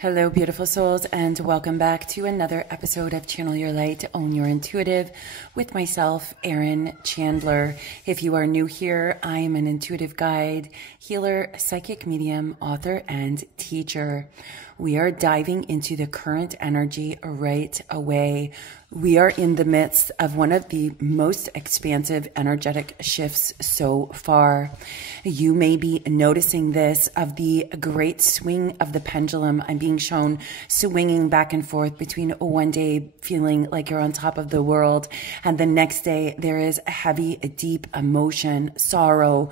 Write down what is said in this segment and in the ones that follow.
Hello, beautiful souls, and welcome back to another episode of Channel Your Light, Own Your Intuitive with myself, Erin Chandler. If you are new here, I am an intuitive guide, healer, psychic medium, author, and teacher. We are diving into the current energy right away. We are in the midst of one of the most expansive energetic shifts so far. You may be noticing this of the great swing of the pendulum. I'm being shown swinging back and forth between one day feeling like you're on top of the world, and the next day there is a heavy, deep emotion, sorrow,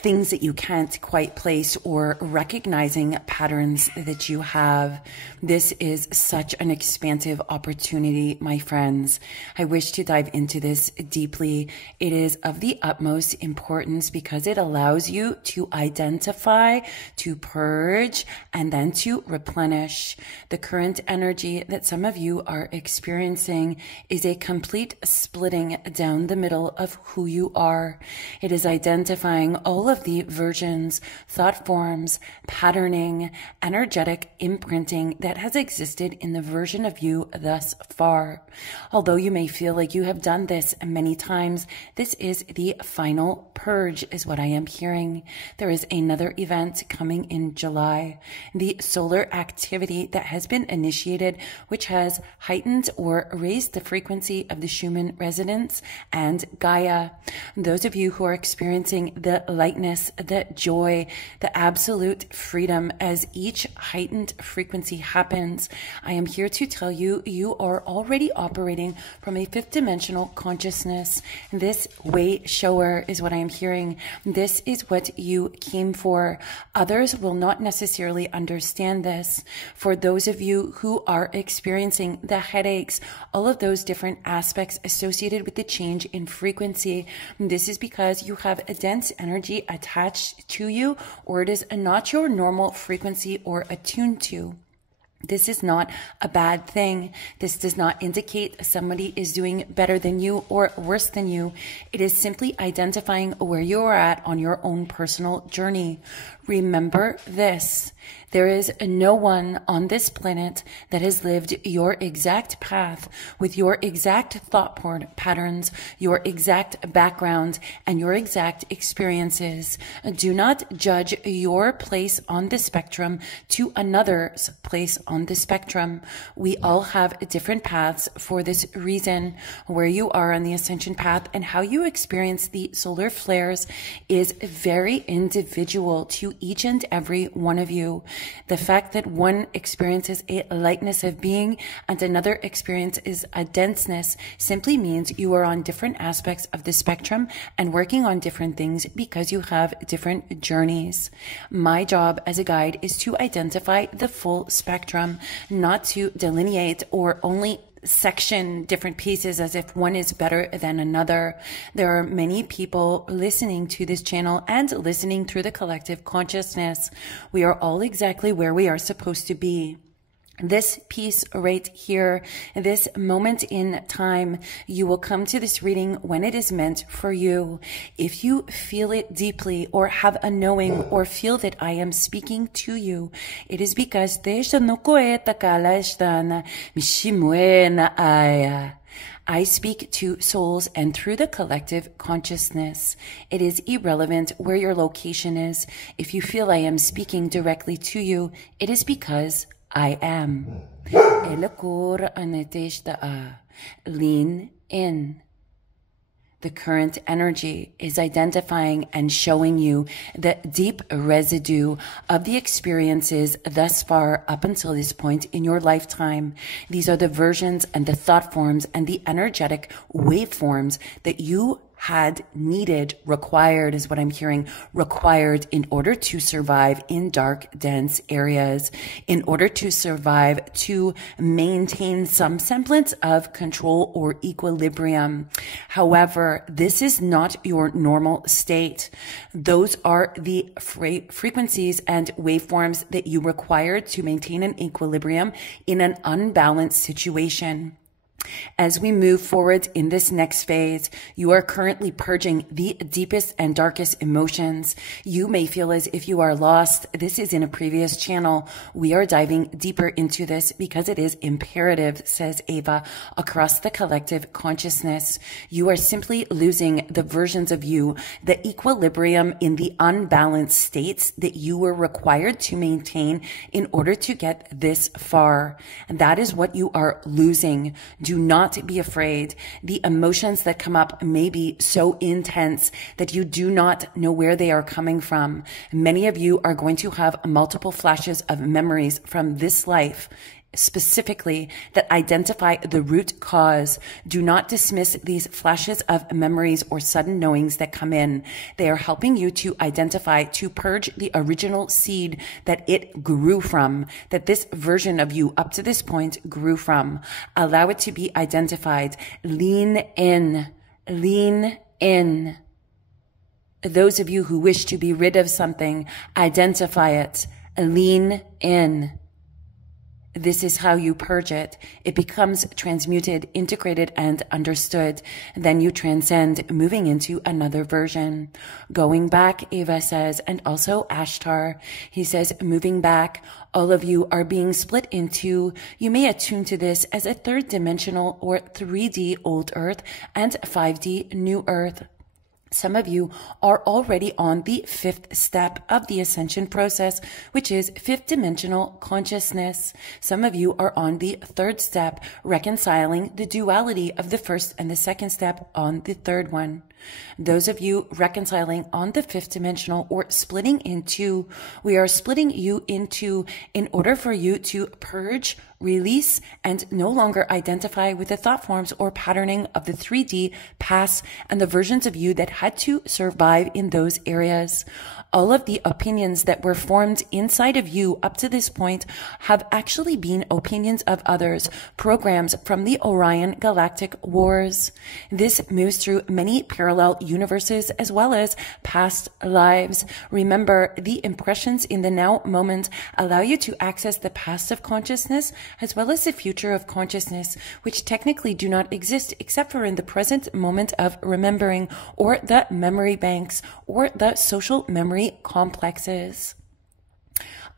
things that you can't quite place, or recognizing patterns that you have. This is such an expansive opportunity, my friends. I wish to dive into this deeply. It is of the utmost importance because it allows you to identify, to purge, and then to replenish. The current energy that some of you are experiencing is a complete splitting down the middle of who you are. It is identifying all of the versions, thought forms, patterning, energetic imprinting that has existed in the version of you thus far. Although you may feel like you have done this many times, this is the final purge, is what I am hearing. There is another event coming in July, the solar activity that has been initiated, which has heightened or raised the frequency of the Schumann resonance and Gaia. Those of you who are experiencing the lightness, the joy, the absolute freedom as each heightened frequency happens, I am here to tell you, you are already operating from a fifth dimensional consciousness. This way shower is what I am hearing. This is what you came for. Others will not necessarily understand this. For those of you who are experiencing the headaches, all of those different aspects associated with the change in frequency, this is because you have a dense energy attached to you, or it is not your normal frequency or attuned to. This is not a bad thing. This does not indicate somebody is doing better than you or worse than you. It is simply identifying where you are at on your own personal journey. Remember this. There is no one on this planet that has lived your exact path with your exact thought patterns, your exact background, and your exact experiences. Do not judge your place on the spectrum to another's place on the spectrum. We all have different paths for this reason. Where you are on the ascension path and how you experience the solar flares is very individual to each and every one of you. The fact that one experiences a lightness of being and another experience is a denseness simply means you are on different aspects of the spectrum and working on different things because you have different journeys. My job as a guide is to identify the full spectrum, not to delineate or only section different pieces as if one is better than another. There are many people listening to this channel and listening through the collective consciousness. We are all exactly where we are supposed to be. This piece right here, this moment in time, you will come to this reading when it is meant for you. If you feel it deeply or have a knowing or feel that I am speaking to you, it is because I speak to souls and through the collective consciousness. It is irrelevant where your location is. If you feel I am speaking directly to you, it is because I am. Lean in. The current energy is identifying and showing you the deep residue of the experiences thus far up until this point in your lifetime. These are the versions and the thought forms and the energetic waveforms that you had needed, required is what I'm hearing, required in order to survive in dark, dense areas, in order to survive, to maintain some semblance of control or equilibrium. However, this is not your normal state. Those are the frequencies and waveforms that you require to maintain an equilibrium in an unbalanced situation. As we move forward in this next phase, you are currently purging the deepest and darkest emotions. You may feel as if you are lost. This is in a previous channel. We are diving deeper into this because it is imperative, says Ava, across the collective consciousness. You are simply losing the versions of you, the equilibrium in the unbalanced states that you were required to maintain in order to get this far. And that is what you are losing. Do not be afraid. The emotions that come up may be so intense that you do not know where they are coming from. Many of you are going to have multiple flashes of memories from this life, specifically, that identify the root cause. Do not dismiss these flashes of memories or sudden knowings that come in. They are helping you to identify, to purge the original seed that it grew from, that this version of you up to this point grew from. Allow it to be identified. Lean in. Lean in. Those of you who wish to be rid of something, identify it. Lean in. This is how you purge it. It becomes transmuted, integrated, and understood. Then you transcend, moving into another version. Going back, Ava says, and also Ashtar. He says, moving back, all of you are being split into, you may attune to this as a third dimensional or 3D old earth and 5D new earth. Some of you are already on the 5th step of the ascension process, which is 5th dimensional consciousness. Some of you are on the 3rd step, reconciling the duality of the 1st and the 2nd step on the 3rd one. Those of you reconciling on the 5th dimensional or splitting into, we are splitting you into in order for you to purge, release, and no longer identify with the thought forms or patterning of the 3D past and the versions of you that had to survive in those areas. All of the opinions that were formed inside of you up to this point have actually been opinions of others, programs from the Orion Galactic Wars. This moves through many parallel universes as well as past lives. Remember, the impressions in the now moment allow you to access the past of consciousness as well as the future of consciousness, which technically do not exist except for in the present moment of remembering, or the memory banks, or the social memory complexes.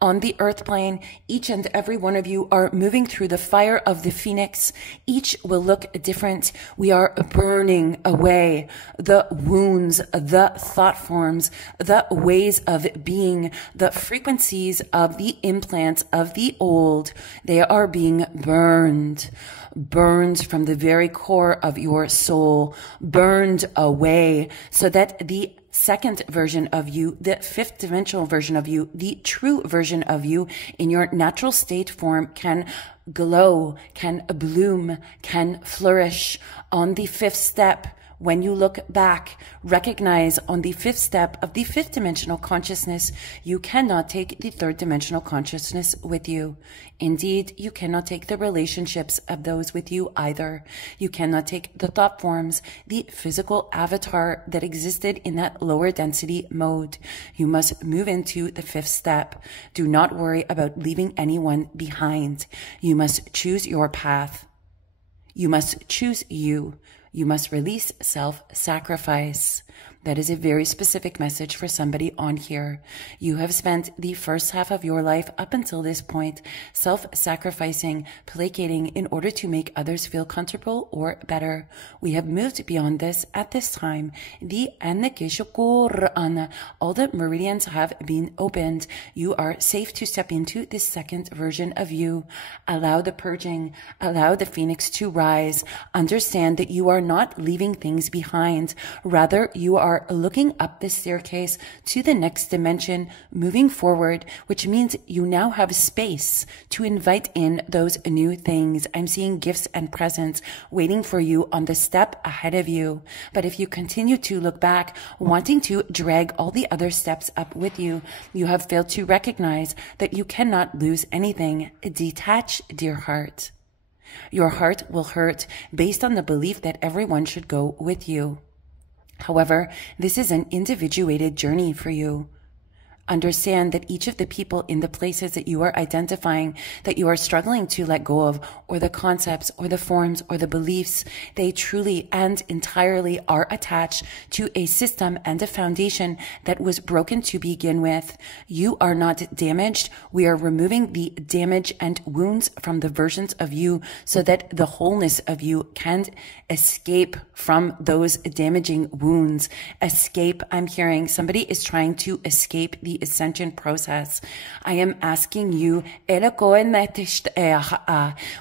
On the earth plane, each and every one of you are moving through the fire of the phoenix. Each will look different. We are burning away the wounds, the thought forms, the ways of being, the frequencies of the implants of the old. They are being burned. Burned from the very core of your soul, burned away, so that the 2nd version of you, the 5th dimensional version of you, the true version of you in your natural state form can glow, can bloom, can flourish. On the 5th step, when you look back, recognize on the 5th step of the 5th dimensional consciousness, you cannot take the 3rd dimensional consciousness with you. Indeed, you cannot take the relationships of those with you either. You cannot take the thought forms, the physical avatar that existed in that lower density mode. You must move into the 5th step. Do not worry about leaving anyone behind. You must choose your path. You must choose you. You must release self-sacrifice. That is a very specific message for somebody on here. You have spent the first half of your life up until this point self-sacrificing, placating in order to make others feel comfortable or better. We have moved beyond this at this time. All the meridians have been opened. You are safe to step into this 2nd version of you. Allow the purging. Allow the phoenix to rise. Understand that you are not leaving things behind. Rather, you are looking up the staircase to the next dimension, moving forward, which means you now have space to invite in those new things. I'm seeing gifts and presents waiting for you on the step ahead of you. But if you continue to look back, wanting to drag all the other steps up with you, you have failed to recognize that you cannot lose anything. Detach, dear heart. Your heart will hurt based on the belief that everyone should go with you. However, this is an individuated journey for you. Understand that each of the people in the places that you are identifying, that you are struggling to let go of, or the concepts or the forms or the beliefs, they truly and entirely are attached to a system and a foundation that was broken to begin with. You are not damaged. We are removing the damage and wounds from the versions of you so that the wholeness of you can escape from those damaging wounds. Escape, I'm hearing somebody is trying to escape the ascension process. I am asking you,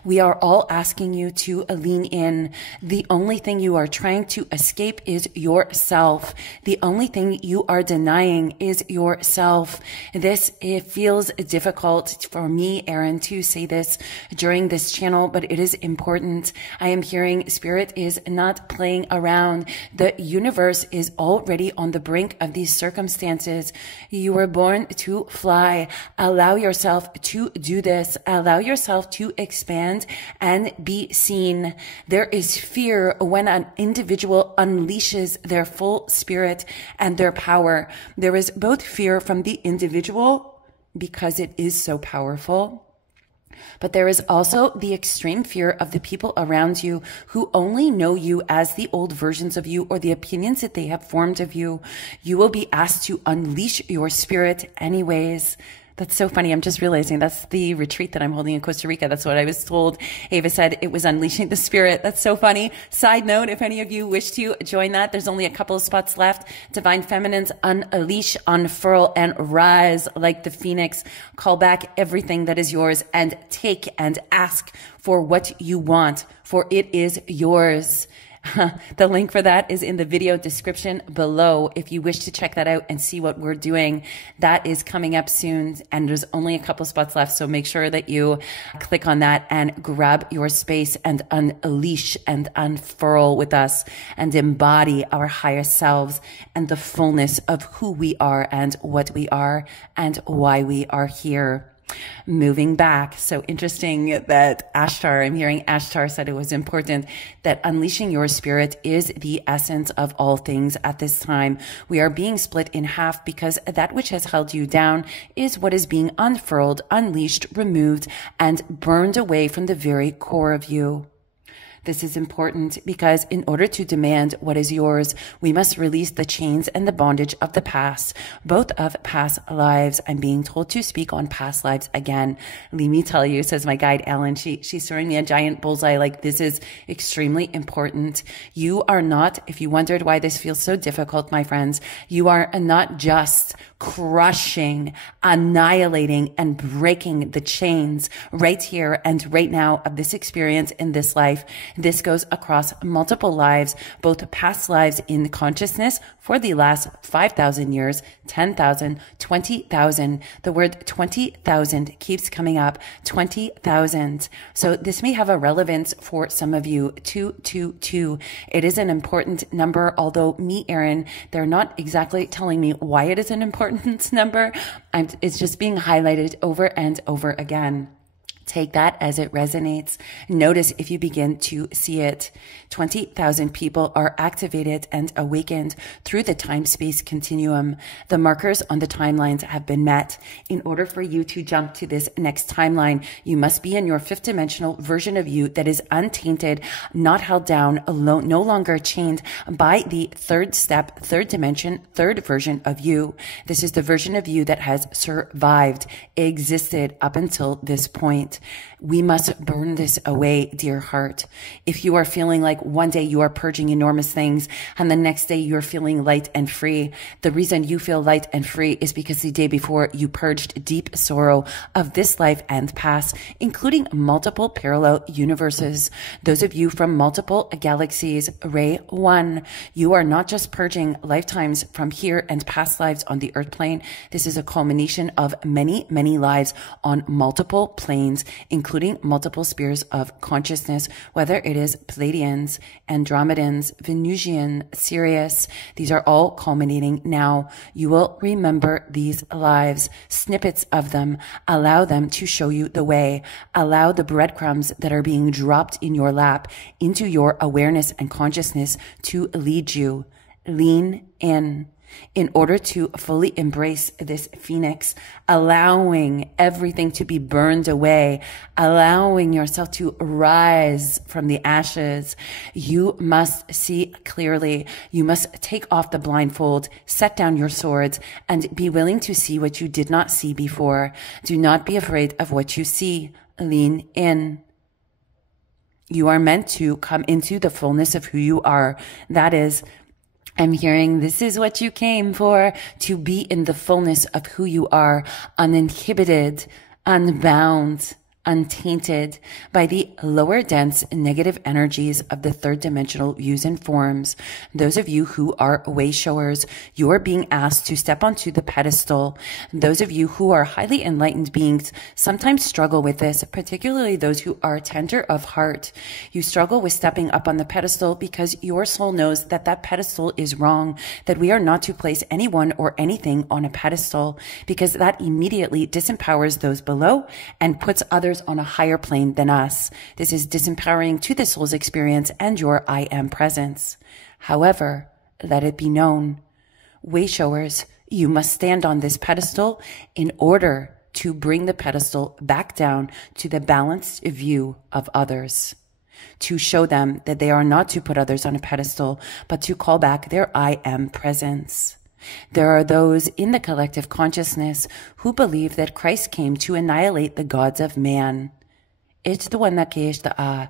we are all asking you to lean in. The only thing you are trying to escape is yourself. The only thing you are denying is yourself. It feels difficult for me, Erin, to say this during this channel, but it is important. I am hearing spirit is not playing around. The universe is already on the brink of these circumstances. You were born to fly. Allow yourself to do this. Allow yourself to expand and be seen. There is fear when an individual unleashes their full spirit and their power. There is both fear from the individual because it is so powerful, but there is also the extreme fear of the people around you who only know you as the old versions of you or the opinions that they have formed of you. You will be asked to unleash your spirit anyways. That's so funny. I'm just realizing that's the retreat that I'm holding in Costa Rica. That's what I was told. Ava said it was unleashing the spirit. That's so funny. Side note, if any of you wish to join that, there's only a couple of spots left. Divine Feminines, unleash, unfurl, and rise like the phoenix. Call back everything that is yours and take and ask for what you want, for it is yours. The link for that is in the video description below if you wish to check that out and see what we're doing. That is coming up soon, and there's only a couple spots left, so make sure that you click on that and grab your space and unleash and unfurl with us and embody our highest selves and the fullness of who we are and what we are and why we are here. Moving back. So interesting that Ashtar, I'm hearing Ashtar said it was important that unleashing your spirit is the essence of all things at this time. We are being split in half because that which has held you down is what is being unfurled, unleashed, removed, and burned away from the very core of you. This is important because in order to demand what is yours, we must release the chains and the bondage of the past, both of past lives. I'm being told to speak on past lives again. Let me tell you, says my guide, Ellen, she's throwing me a giant bullseye. Like, this is extremely important. You are not, if you wondered why this feels so difficult, my friends, you are not just crushing, annihilating, and breaking the chains right here and right now of this experience in this life. This goes across multiple lives, both past lives in consciousness for the last 5,000 years, 10,000, 20,000. The word 20,000 keeps coming up, 20,000. So this may have a relevance for some of you. 222. It is an important number, although me, Erin, they're not exactly telling me why it is an important number. It's just being highlighted over and over again. Take that as it resonates. Notice if you begin to see it. 20,000 people are activated and awakened through the time-space continuum. The markers on the timelines have been met. In order for you to jump to this next timeline, you must be in your fifth dimensional version of you that is untainted, not held down, alone, no longer chained by the third step, third dimension, third version of you. This is the version of you that has survived, existed up until this point. We must burn this away, dear heart. If you are feeling like one day you are purging enormous things and the next day you're feeling light and free, the reason you feel light and free is because the day before you purged deep sorrow of this life and past, including multiple parallel universes. Those of you from multiple galaxies, Ray 1, you are not just purging lifetimes from here and past lives on the earth plane. This is a culmination of many, many lives on multiple planes, including multiple spheres of consciousness, whether it is Pleiadians, Andromedans, Venusian, Sirius. These are all culminating now. You will remember these lives, snippets of them. Allow them to show you the way. Allow the breadcrumbs that are being dropped in your lap into your awareness and consciousness to lead you. Lean in. in order to fully embrace this phoenix, allowing everything to be burned away, allowing yourself to rise from the ashes, you must see clearly. You must take off the blindfold, set down your swords, and be willing to see what you did not see before. Do not be afraid of what you see. Lean in. You are meant to come into the fullness of who you are. That is, I'm hearing this is what you came for, to be in the fullness of who you are, uninhibited, unbound, untainted by the lower dense negative energies of the third dimensional views and forms. Those of you who are way-showers, you are being asked to step onto the pedestal. Those of you who are highly enlightened beings sometimes struggle with this, particularly those who are tender of heart. You struggle with stepping up on the pedestal because your soul knows that that pedestal is wrong, that we are not to place anyone or anything on a pedestal, because that immediately disempowers those below and puts others on a higher plane than us. This is disempowering to the soul's experience and your I am presence. However, let it be known, way-showers, you must stand on this pedestal in order to bring the pedestal back down to the balanced view of others, to show them that they are not to put others on a pedestal, but to call back their I am presence. There are those in the collective consciousness who believe that Christ came to annihilate the gods of man. It's the one that caged the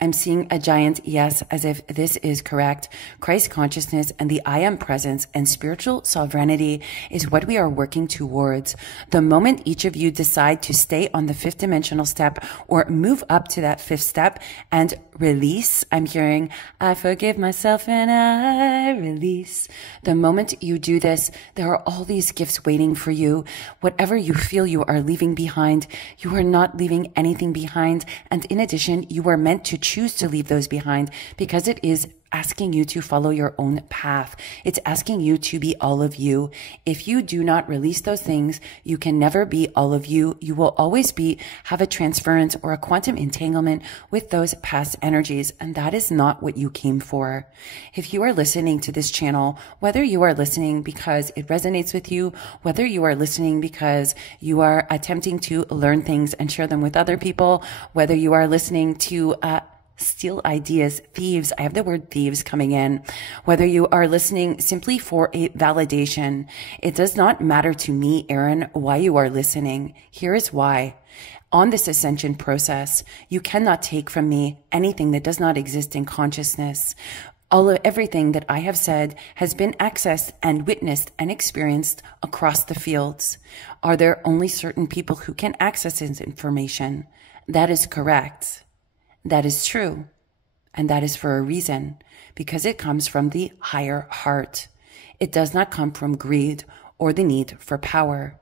I'm seeing a giant yes, as if this is correct. Christ consciousness and the I am presence and spiritual sovereignty is what we are working towards. The moment each of you decide to stay on the fifth dimensional step or move up to that fifth step and release, I'm hearing, I forgive myself and I release. The moment you do this, there are all these gifts waiting for you. Whatever you feel you are leaving behind, you are not leaving anything behind. And in addition, you are meant to choose to leave those behind because it is asking you to follow your own path. It's asking you to be all of you. If you do not release those things, you can never be all of you. You will always have a transference or a quantum entanglement with those past energies. And that is not what you came for. If you are listening to this channel, whether you are listening because it resonates with you, whether you are listening because you are attempting to learn things and share them with other people, whether you are listening to, steal ideas, thieves. I have the word thieves coming in. Whether you are listening simply for a validation, it does not matter to me, Erin, why you are listening. Here is why. On this ascension process, you cannot take from me anything that does not exist in consciousness. Everything that I have said has been accessed and witnessed and experienced across the fields. Are there only certain people who can access this information? That is correct. That is true. And that is for a reason, because it comes from the higher heart. It does not come from greed or the need for power.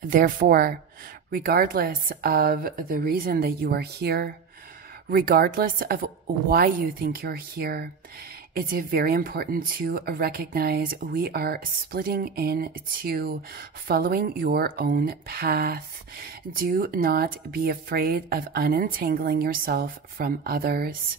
Therefore, regardless of the reason that you are here, regardless of why you think you're here, it's very important to recognize we are splitting into following your own path. Do not be afraid of unentangling yourself from others.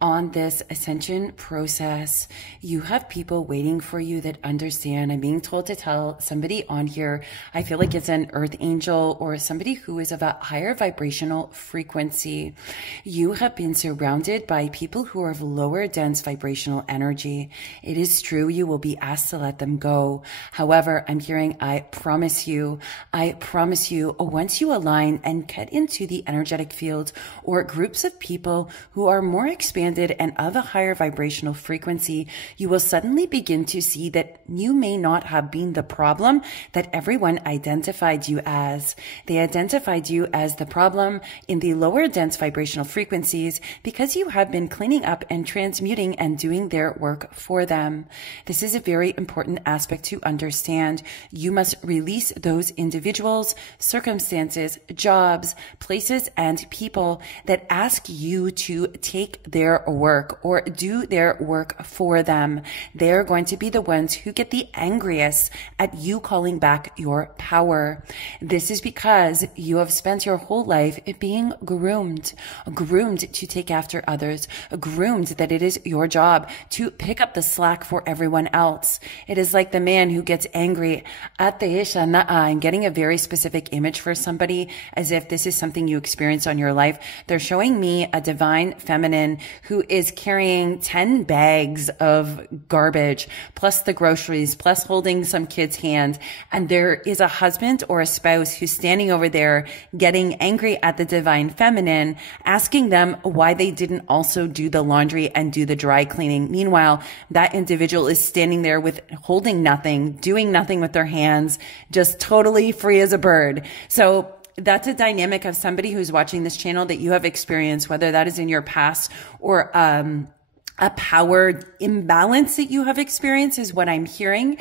On this ascension process, you have people waiting for you that understand. I'm being told to tell somebody on here, I feel like it's an earth angel or somebody who is of a higher vibrational frequency. You have been surrounded by people who are of lower dense vibrational energy. It is true you will be asked to let them go. However, I'm hearing, I promise you, once you align and get into the energetic field or groups of people who are more expanded and of a higher vibrational frequency, you will suddenly begin to see that you may not have been the problem that everyone identified you as. They identified you as the problem in the lower dense vibrational frequencies because you have been cleaning up and transmuting and doing their work for them. This is a very important aspect to understand. You must release those individuals, circumstances, jobs, places, and people that ask you to take their their work or do their work for them. They're going to be the ones who get the angriest at you calling back your power. This is because you have spent your whole life being groomed to take after others, groomed that it is your job to pick up the slack for everyone else. It is like the man who gets angry at the isha and getting a very specific image for somebody as if this is something you experience on your life. They're showing me a divine feminine who is carrying 10 bags of garbage, plus the groceries, plus holding some kid's hand. And there is a husband or a spouse who's standing over there getting angry at the divine feminine, asking them why they didn't also do the laundry and do the dry cleaning. Meanwhile, that individual is standing there with holding nothing, doing nothing with their hands, just totally free as a bird. So that's a dynamic of somebody who's watching this channel that you have experienced, whether that is in your past or a power imbalance that you have experienced is what I'm hearing.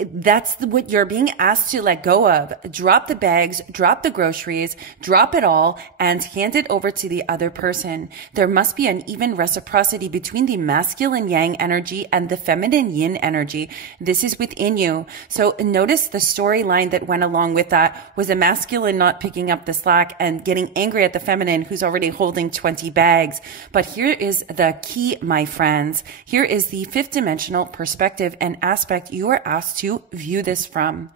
That's what you're being asked to let go of. Drop the bags, drop the groceries, drop it all, and hand it over to the other person. There must be an even reciprocity between the masculine yang energy and the feminine yin energy. This is within you. So notice the storyline that went along with that was a masculine not picking up the slack and getting angry at the feminine who's already holding 20 bags. But here is the key, my friends. Here is the fifth dimensional perspective and aspect you are asked to view this from.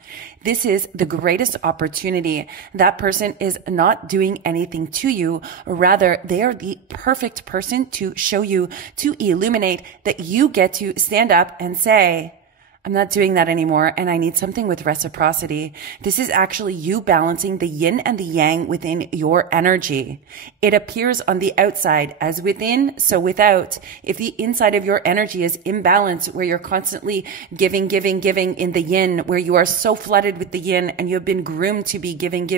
This is the greatest opportunity. That person is not doing anything to you. Rather, they are the perfect person to show you, to illuminate that you get to stand up and say, I'm not doing that anymore, and I need something with reciprocity. This is actually you balancing the yin and the yang within your energy. It appears on the outside as within, so without. If the inside of your energy is imbalanced, where you're constantly giving in the yin, where you are so flooded with the yin and you have been groomed to be giving,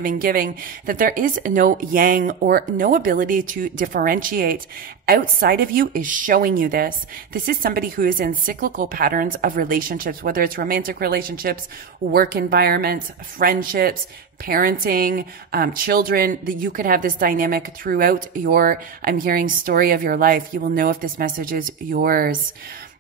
that there is no yang or no ability to differentiate. Outside of you is showing you this. This is somebody who is in cyclical patterns of relationships, whether it's romantic relationships, work environments, friendships, parenting, children, that you could have this dynamic throughout your, I'm hearing, story of your life. You will know if this message is yours.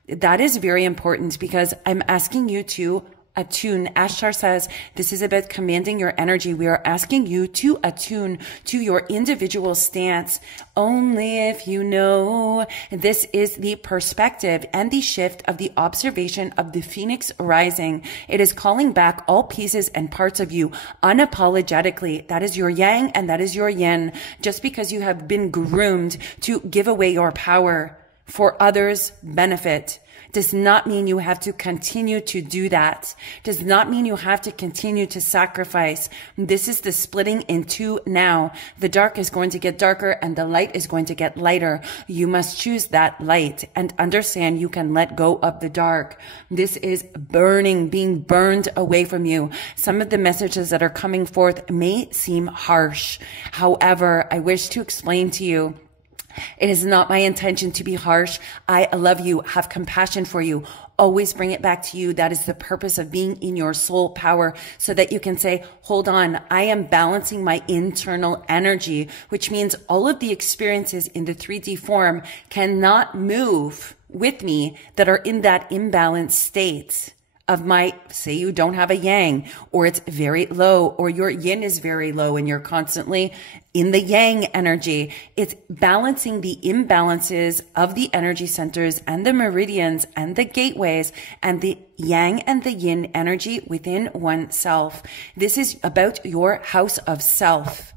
That is very important because I'm asking you to attune. Ashtar says this is about commanding your energy. We are asking you to attune to your individual stance. Only if you know. This is the perspective and the shift of the observation of the phoenix rising. It is calling back all pieces and parts of you unapologetically. That is your yang and that is your yin. Just because you have been groomed to give away your power for others' benefit does not mean you have to continue to do that. Does not mean you have to continue to sacrifice. This is the splitting in two now. The dark is going to get darker and the light is going to get lighter. You must choose that light and understand you can let go of the dark. This is burning, being burned away from you. Some of the messages that are coming forth may seem harsh. However, I wish to explain to you, it is not my intention to be harsh. I love you, have compassion for you, always bring it back to you. That is the purpose of being in your soul power so that you can say, hold on, I am balancing my internal energy, which means all of the experiences in the 3D form cannot move with me that are in that imbalanced state of my, say you don't have a yang, or it's very low, or your yin is very low and you're constantly in the yang energy. It's balancing the imbalances of the energy centers and the meridians and the gateways and the yang and the yin energy within oneself. This is about your house of self.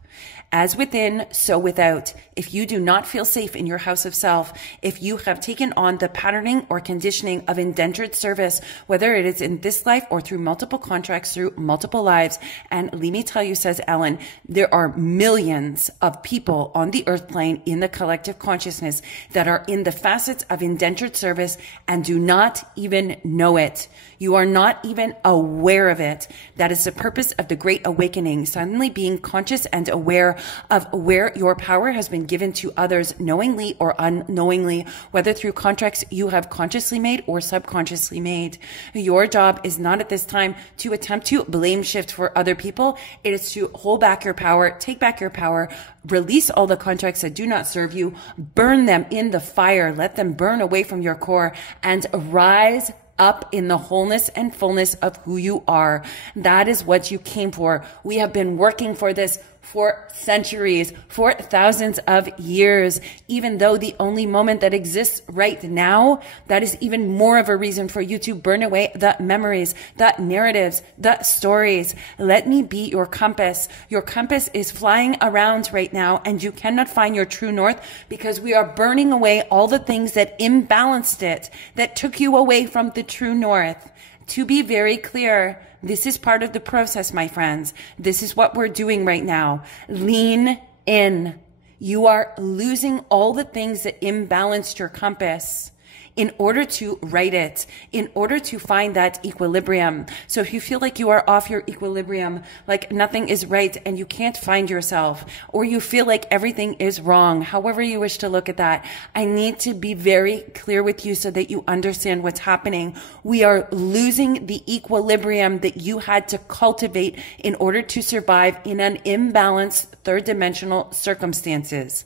As within, so without. If you do not feel safe in your house of self, if you have taken on the patterning or conditioning of indentured service, whether it is in this life or through multiple contracts, through multiple lives, and let me tell you, says Ellen, there are millions of people on the earth plane in the collective consciousness that are in the facets of indentured service and do not even know it. You are not even aware of it. That is the purpose of the Great Awakening, suddenly being conscious and aware of where your power has been given to others knowingly or unknowingly, whether through contracts you have consciously made or subconsciously made. Your job is not at this time to attempt to blame shift for other people. It is to hold back your power, take back your power, release all the contracts that do not serve you, burn them in the fire, let them burn away from your core, and rise up in the wholeness and fullness of who you are. That is what you came for. We have been working for this for centuries, for thousands of years, even though the only moment that exists right now, that is even more of a reason for you to burn away the memories, the narratives, the stories. Let me be your compass. Your compass is flying around right now and you cannot find your true north because we are burning away all the things that imbalanced it, that took you away from the true north. To be very clear, this is part of the process, my friends. This is what we're doing right now. Lean in. You are losing all the things that imbalanced your compass in order to right it, in order to find that equilibrium. So if you feel like you are off your equilibrium, like nothing is right and you can't find yourself, or you feel like everything is wrong, however you wish to look at that, I need to be very clear with you so that you understand what's happening. We are losing the equilibrium that you had to cultivate in order to survive in an imbalanced third-dimensional circumstances.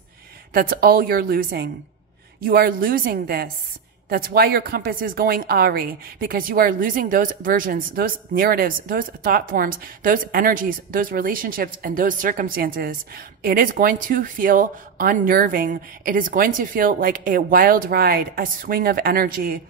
That's all you're losing. You are losing this. That's why your compass is going awry, because you are losing those versions, those narratives, those thought forms, those energies, those relationships, and those circumstances. It is going to feel unnerving. It is going to feel like a wild ride, a swing of energy.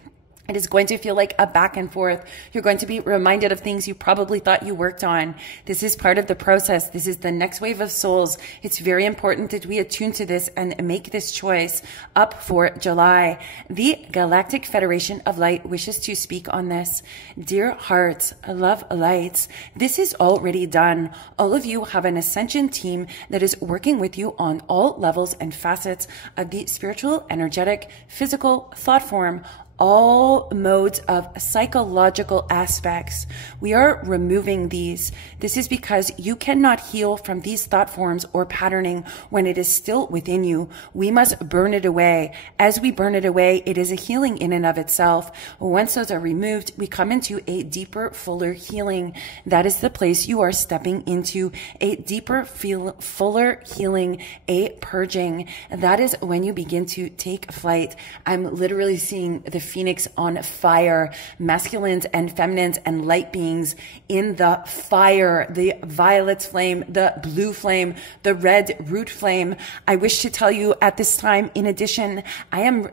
It is going to feel like a back and forth. You're going to be reminded of things you probably thought you worked on. This is part of the process. This is the next wave of souls. It's very important that we attune to this and make this choice up for July. The Galactic Federation of Light wishes to speak on this. Dear hearts, love lights, this is already done. All of you have an ascension team that is working with you on all levels and facets of the spiritual, energetic, physical, thought form, all modes of psychological aspects. We are removing these. This is because you cannot heal from these thought forms or patterning when it is still within you. We must burn it away. As we burn it away, it is a healing in and of itself. Once those are removed, we come into a deeper, fuller healing. That is the place you are stepping into, a deeper, fuller healing, a purging. That is when you begin to take flight. I'm literally seeing the phoenix on fire, masculines and feminines and light beings in the fire, the violet flame, the blue flame, the red root flame. I wish to tell you at this time, in addition, the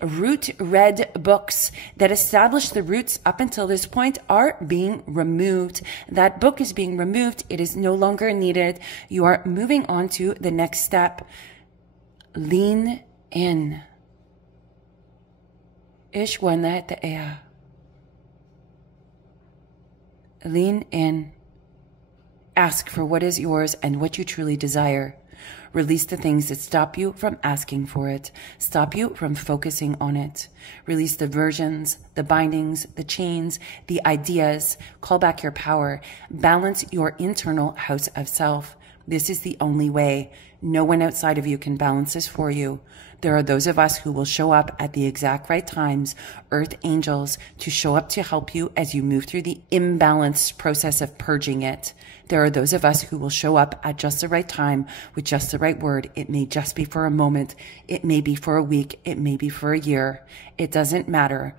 root red books that establish the roots up until this point are being removed. That book is being removed. It is no longer needed. You are moving on to the next step. Lean in. Lean in. Ask for what is yours and what you truly desire. Release the things that stop you from asking for it, stop you from focusing on it. Release the versions, the bindings, the chains, the ideas. Call back your power. Balance your internal house of self. This is the only way. No one outside of you can balance this for you. There are those of us who will show up at the exact right times, earth angels, to show up to help you as you move through the imbalanced process of purging it. There are those of us who will show up at just the right time with just the right word. It may just be for a moment. It may be for a week. It may be for a year. It doesn't matter.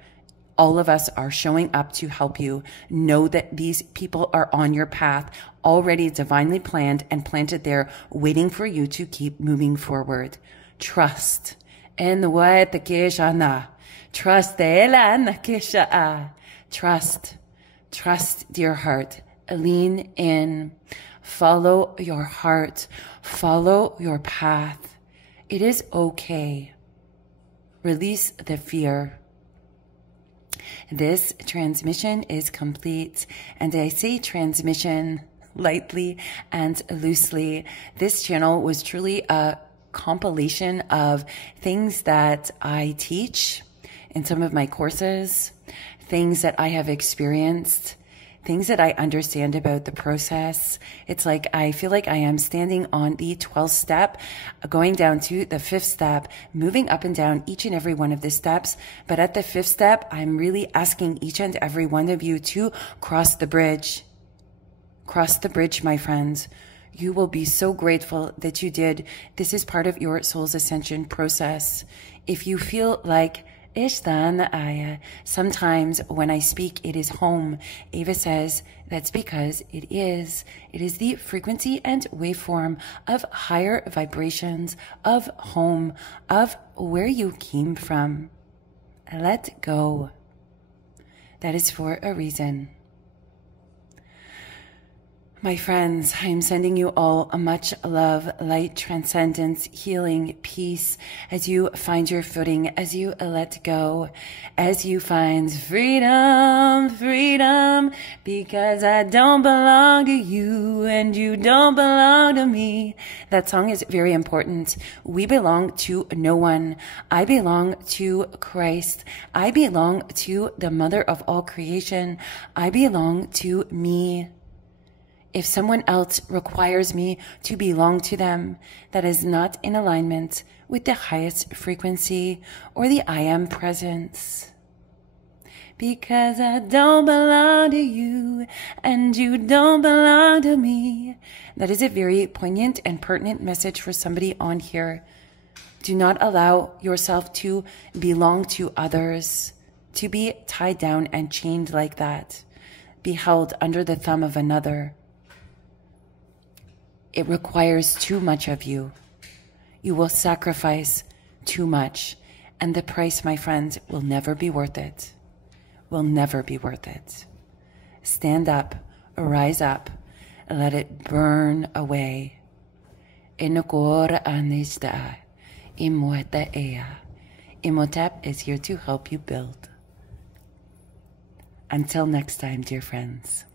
All of us are showing up to help you. Know that these people are on your path, already divinely planned and planted there, waiting for you to keep moving forward. Trust. Trust. Trust, dear heart. Lean in. Follow your heart. Follow your path. It is okay. Release the fear. This transmission is complete, and I say transmission lightly and loosely. This channel was truly a compilation of things that I teach in some of my courses, things that I have experienced, things that I understand about the process. It's like I feel like I am standing on the 12th step, going down to the 5th step, moving up and down each and every one of the steps. But at the 5th step, I'm really asking each and every one of you to cross the bridge. Cross the bridge, my friends. You will be so grateful that you did. This is part of your soul's ascension process. If you feel like sometimes when I speak, it is home. Ava says that's because it is. It is the frequency and waveform of higher vibrations, of home, of where you came from. Let go. That is for a reason. My friends, I am sending you all a much love, light, transcendence, healing, peace as you find your footing, as you let go, as you find freedom, freedom, because I don't belong to you and you don't belong to me. That song is very important. We belong to no one. I belong to Christ. I belong to the mother of all creation. I belong to me. If someone else requires me to belong to them, that is not in alignment with the highest frequency or the I am presence. Because I don't belong to you and you don't belong to me. That is a very poignant and pertinent message for somebody on here. Do not allow yourself to belong to others, to be tied down and chained like that, be held under the thumb of another. It requires too much of you. You will sacrifice too much. And the price, my friends, will never be worth it. Will never be worth it. Stand up, rise up, let it burn away. Imhotep is here to help you build. Until next time, dear friends.